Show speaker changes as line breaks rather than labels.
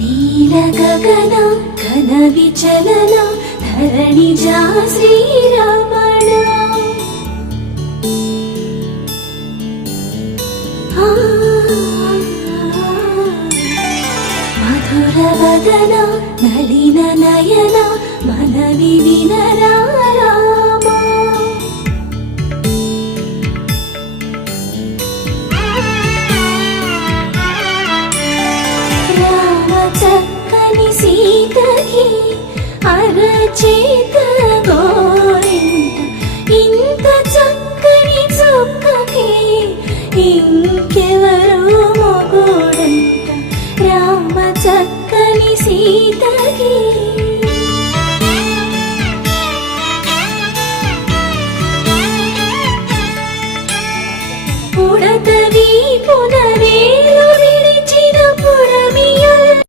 నీల గగనం ఘన విచలనం ధరణి జా శ్రీరమణ మధుర వదన నలిన నయన మనవి వినరా అరచేత గోరింట ఇంత చక్కని చొక్కకి ఇంకెవరు మొగోడంట రామ చక్కని సీతకి